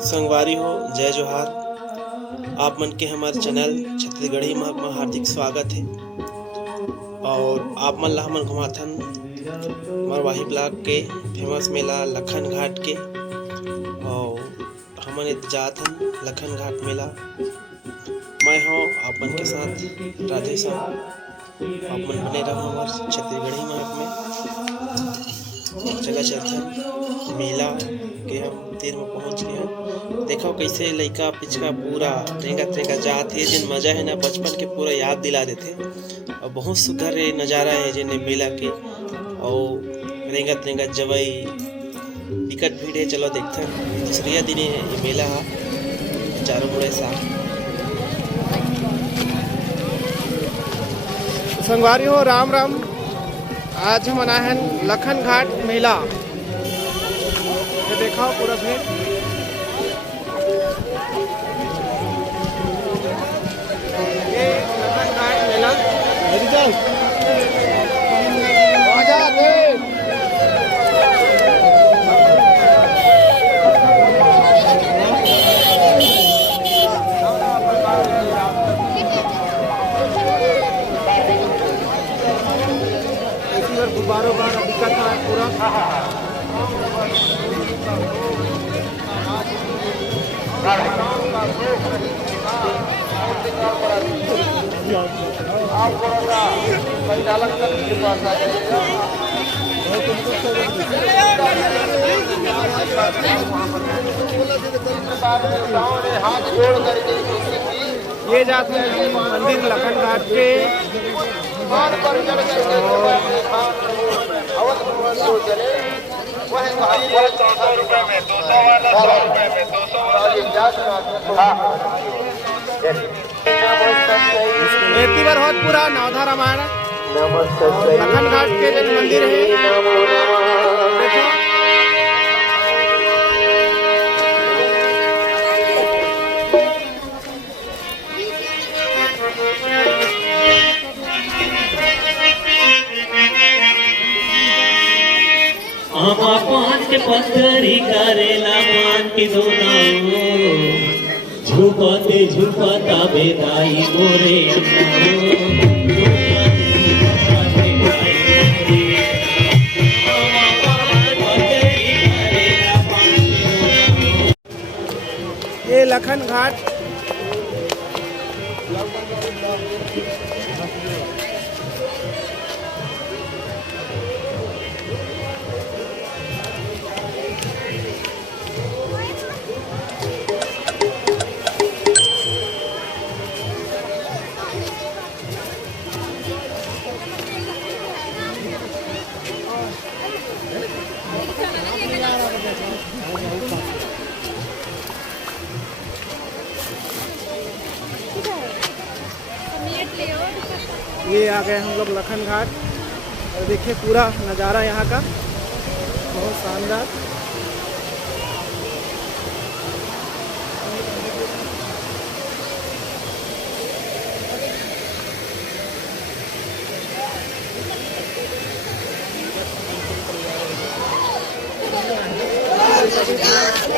संगवारी हो, जय जोहार। आप मन के हमारे चैनल छत्तीसगढ़ी में हार्दिक स्वागत है। और आप मन ला हमन घुमाथन मरवाही ब्लॉक के फेमस मेला लखन घाट के। और हमन जाथन लखन घाट मेला। मैं हूँ आप मन के साथ राधे श्याम। आप मन बने रहो हमारे छत्तीसगढ़ी में। चला चलथन मेला के हम तीर में पहुंच गए हैं। देखो कैसे लइका पिचका पूरा रेंगा जात है। जिन मजा है ना बचपन के पूरा याद दिला देते। और बहुत सुंदर नज़ारा है जिन्हें मेला के। और रेंगत जवई टिकट भीड़ है। चलो देखते हैं दूसरिया दिन है ये मेला है चारों मुड़े सा। संगवारी हो राम राम। आज हम आए हैं लखन घाट मेला। ये देखा पूरा भीड़। ये लखन घाट मेला गुब्बारों का दिक्कत है पूरा। ये जाते हैं मंदिर लखन घाट के। एक बार बहुत पूरा नवधा रामायण लखन घाट के जो मंदिर है देखो। आमा पाँच के पत्थरी करेला मान की दोनाओ झुपते झुपता बेदाई मोरे ये लखन घाट ये आ गए हम लोग लखन घाट। और देखिए पूरा नज़ारा यहाँ का बहुत शानदार।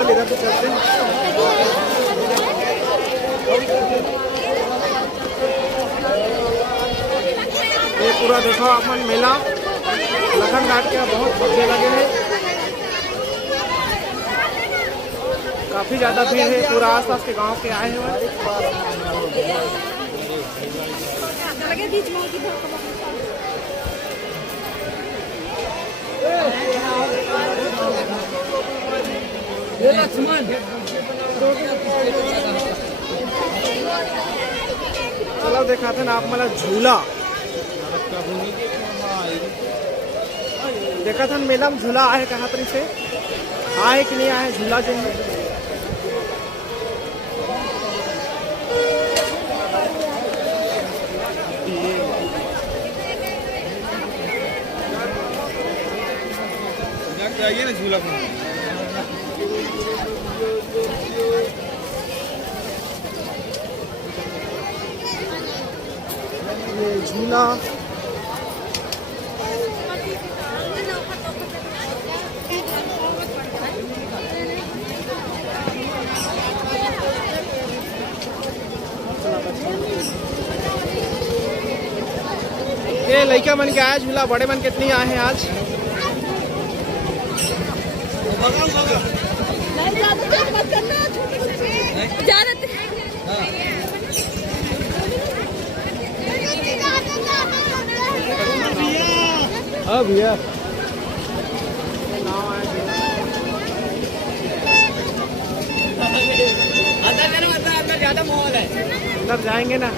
इधर तो चलते हैं। ये पूरा देखो अपन मेला लखन घाट के बहुत भव्य लगे हैं। काफी ज्यादा भीड़ है। पूरा आसपास के गांव के आए हुए। चलो दिखाते ना आप मला झूला देखा था मेला में झूला आए कहाँ तरी से आए कि नहीं आए झूला जो है। ना झूला ये झूला, ये लड़का मन के आया झूला, बड़े मन कितनी आए हैं आज। हाँ भैया, अंदर ज्यादा माहौल है, अंदर जाएंगे ना।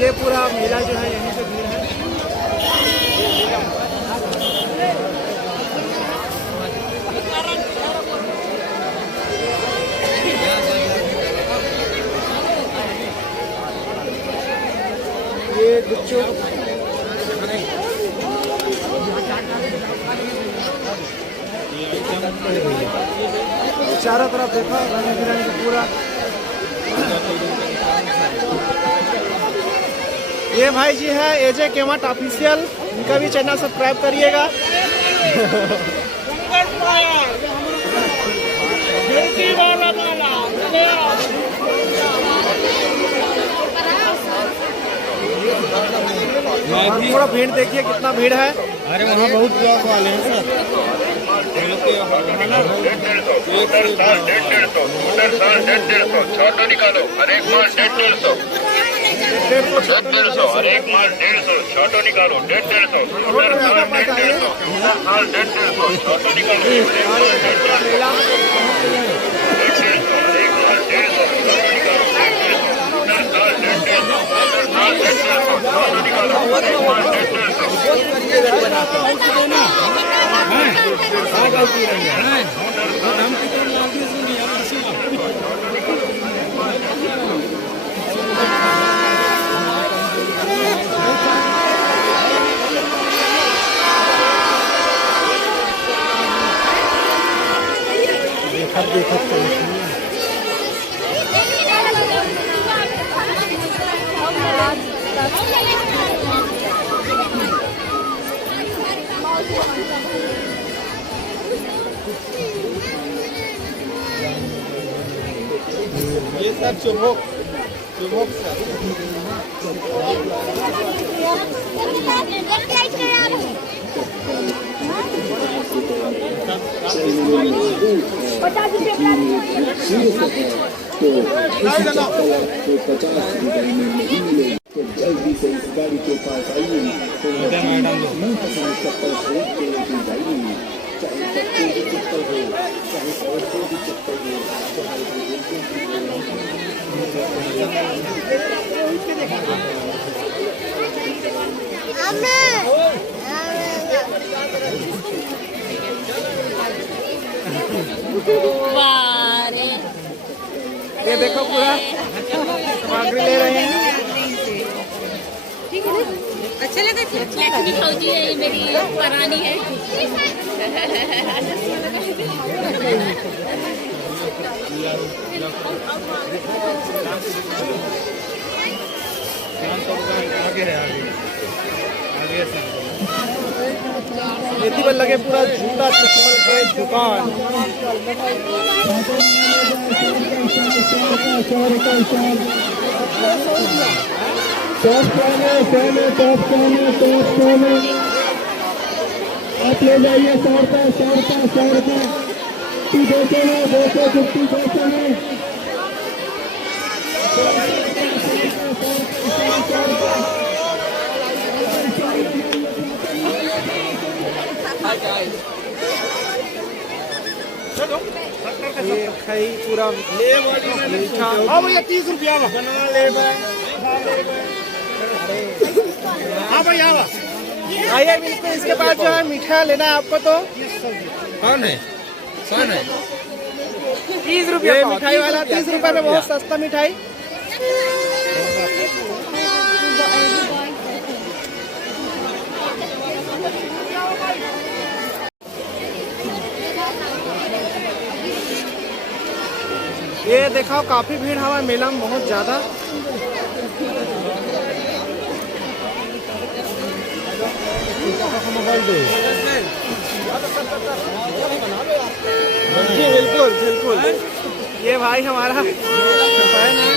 ये पूरा मेला जो है यहीं से भीड़ है। ये गुपचुप, चारों तरफ देखा रंग बिरंग पूरा। ये भाई जी है एजे केमट ऑफिशियल, इनका भी चैनल सब्सक्राइब करिएगा। थोड़ा भीड़ देखिए कितना भीड़ है। अरे वहाँ बहुत ब्लॉक वाले हैं सर। 150 छोटो निकालो, हर एक माल 150, हर एक माल 150, छोटो निकालो 150, छोटो ये सब चुमुक सर। तो जल्दी से इस गाड़ी के पास आइए, तो मनपसंद चप्पल खरीद के लेके जाइए। चाहे बच्चों की चप्पल हो, चाहे औरतों की चप्पल हो, चाहे बुजुर्गों की ये देखो पूरा सामग्री ले रहे हैं। अच्छा लगा। लक्ष्मी फौजी है, ये मेरी परानी है। खेती पर लगे पूरा जूता चप्पल के दुकान। आप ले जाइए 100 रुपये 100 रुपये 200 में 250 200 में। ये खाई पूरा मीठा। हाँ भैया 30 रुपया बना ले। हाँ भैया आइए बिल्कुल, इसके बाद जो है मीठा लेना है आपको तो कौन है 30 रुपये मिठाई वाला, 30 रुपये में बहुत सस्ता मिठाई। ये देखो काफी भीड़ हवा मेला में बहुत ज्यादा। बिल्कुल बिल्कुल, ये भाई हमारा फैन है।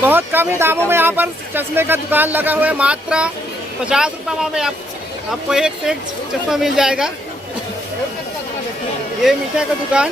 बहुत कम ही दामों में यहाँ पर चश्मे का दुकान लगा हुआ है, मात्र 50 रुपये में आपको एक से एक चश्मा मिल जाएगा। ये मीठा का दुकान